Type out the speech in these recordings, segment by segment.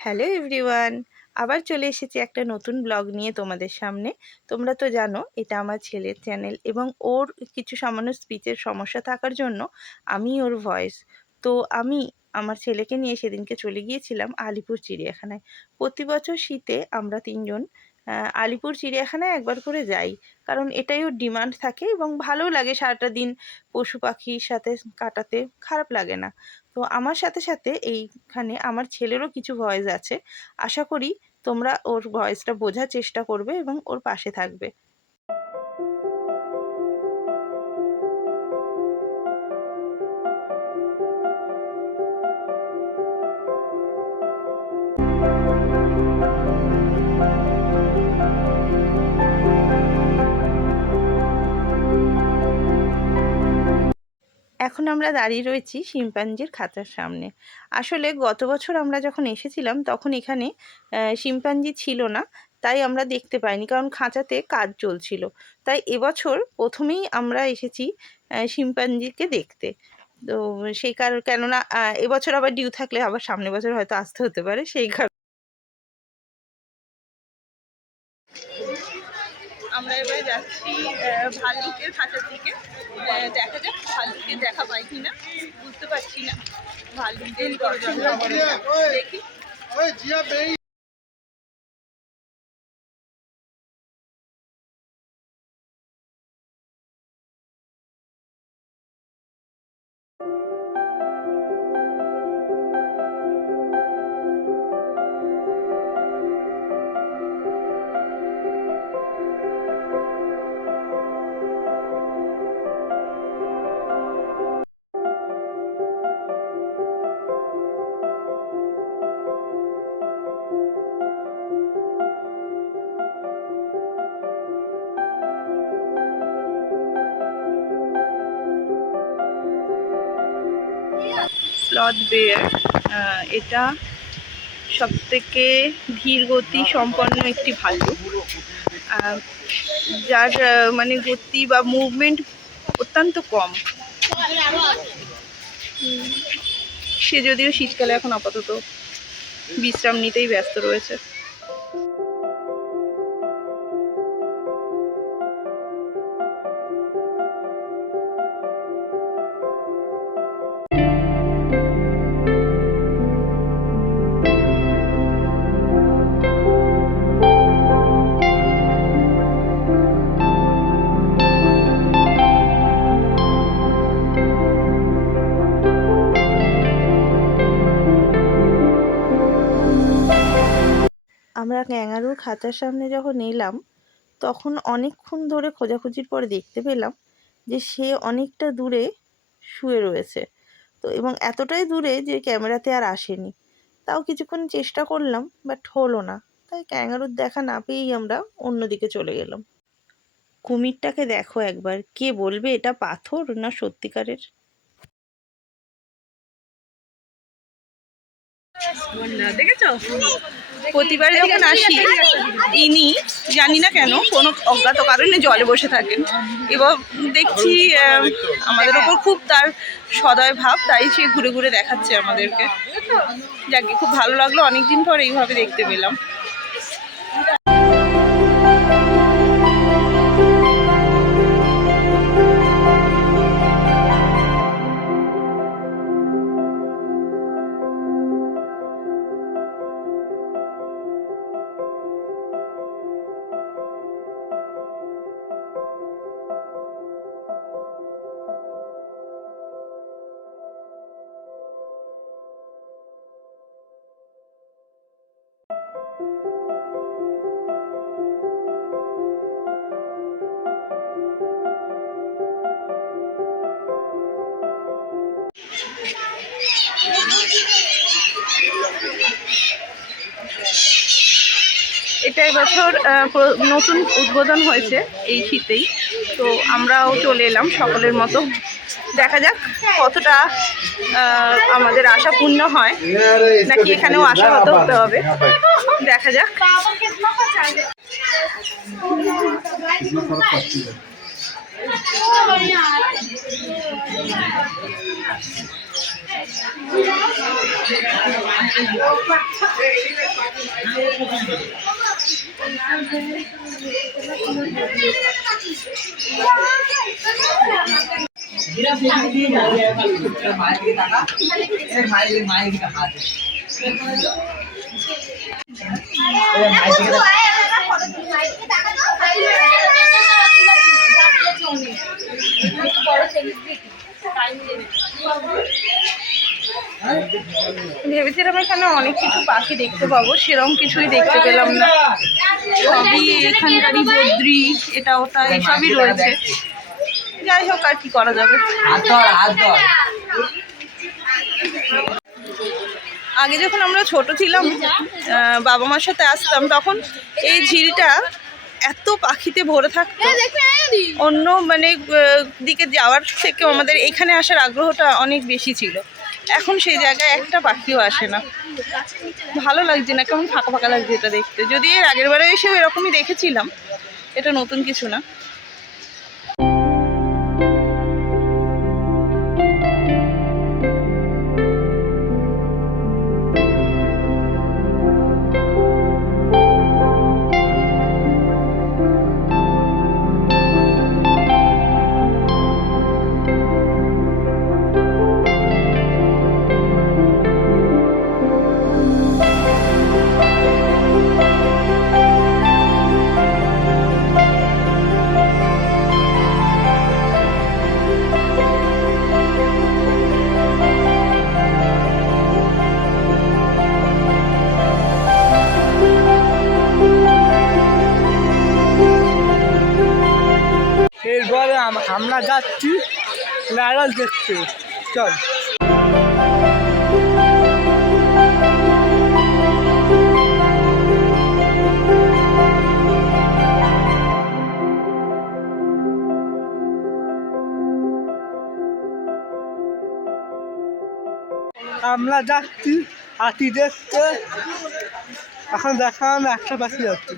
Hello everyone, আবার চলে এসেছি একটা নতুন ব্লগ নিয়ে তোমাদের সামনে। তোমরা তো জানো এটা আমার ছেলের চ্যানেল এবং ওর কিছু সামান্য স্পিচের সমস্যা থাকার জন্য আমি ওর ভয়েস। তো আমি আমার ছেলেকে নিয়ে সেদিনকে চলে গিয়েছিলাম আলিপুর চিড়িয়াখানায়। প্রতি বছর শীতে আমরা তিনজন আলিপুর চিড়িয়াখানায় একবার করে যাই, কারণ এটাই ওর ডিমান্ড থাকে এবং ভালো লাগে সারাটা দিন পশু পাখির সাথে কাটাতে, খারাপ লাগে না। তো আমার সাথে সাথে এইখানে আমার ছেলেরও কিছু ভয়েস আছে। আশা করি তোমরা ওর ভয়েসটা বোঝার চেষ্টা করবে এবং ওর পাশে থাকবে। এখন আমরা দাঁড়িয়ে রয়েছি শিম্পাঞ্জির খাঁচার সামনে। আসলে গত বছর আমরা যখন এসেছিলাম তখন এখানে শিম্পাঞ্জি ছিল না, তাই আমরা দেখতে পাইনি, কারণ খাঁচাতে কাজ চলছিল। তাই এবছর প্রথমেই আমরা এসেছি শিম্পাঞ্জিকে দেখতে। তো সেই কারণ, কেননা এবছর আবার ডিউ থাকলে আবার সামনের বছর হয়তো আসতে হতে পারে, সেই কারণে আমরা এবার যাচ্ছি ভাল্লুকের খাঁচার দিকে। দেখা যাক ভাল্লুকের দেখা পাই কিনা, বুঝতে পারছি না। ভাল্লুকের দেখি। স্লথ বেয়ার, এটা সবথেকে ধীর গতি সম্পন্ন একটি ভাল্লুক, যার মানে গতি বা মুভমেন্ট অত্যন্ত কম। সে যদিও শীতকালে এখন আপাতত বিশ্রাম নিতেই ব্যস্ত রয়েছে। আমরা ক্যাঙ্গারুর খাঁচার সামনে যখন এলাম তখন অনেকক্ষণ ধরে খোঁজাখুঁজির পরে দেখতে পেলাম যে সে অনেকটা দূরে শুয়ে রয়েছে। তো এবং এতটাই দূরে যে ক্যামেরাতে আর আসেনি। তাও কিছুক্ষণ চেষ্টা করলাম, বাট হলো না। তাই ক্যাঙ্গারুর দেখা না পেয়েই আমরা অন্যদিকে চলে গেলাম। কুমিরটাকে দেখো একবার, কে বলবে এটা পাথর না সত্যিকারের। প্রতিবার যখন আসি ইনি জানি না কেন কোনো অজ্ঞাত কারণে জলে বসে থাকেন, এবং দেখছি আমাদের ওপর খুব তার সদয় ভাব, তাই সে ঘুরে ঘুরে দেখাচ্ছে আমাদেরকে। যাকে খুব ভালো লাগলো, অনেকদিন পর এইভাবে দেখতে পেলাম। এটা এবছর নতুন উদ্বোধন হয়েছে এই শীতেই, তো আমরাও চলে এলাম সকলের মতো। দেখা যাক কতটা আমাদের আশা পূর্ণ হয়, নাকি এখানেও আশাহত হতে হবে, দেখা যাক। ভেবেছিলাম এখানে অনেক কিছু পাখি দেখতে পাবো, সেরকম কিছুই দেখতে পেলাম না। সবই এখানকারই বদ্রি, এটা ওটা এসবই রয়েছে। যাই হোক, আর কি করা যাবে। আগে যখন আমরা ছোট ছিলাম, বাবা মার সাথে আসতাম, তখন এই ঝিলটা এত পাখিতে ভরে থাকতো, অন্য মানে দিকে যাওয়ার থেকে আমাদের এখানে আসার আগ্রহটা অনেক বেশি ছিল। এখন সেই জায়গায় একটা পাখিও আসে না, ভালো লাগছে না, কেমন ফাঁকা ফাঁকা লাগছে এটা দেখতে। যদি এর আগের বারে এসেও এরকমই দেখেছিলাম, এটা নতুন কিছু না। এরপরে আমরা যাচ্ছি লাইরাল দেখতে, চল। আমরা যাচ্ছি হাতি দেখতে, এখন দেখান একটা পাখি যাচ্ছে।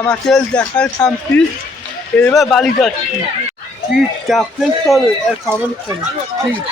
আমাকে দেখার শান্তি, এবার বাড়ি যাচ্ছি। ঠিক চাপলেন চলো, কমেন্ট করো। ঠিক।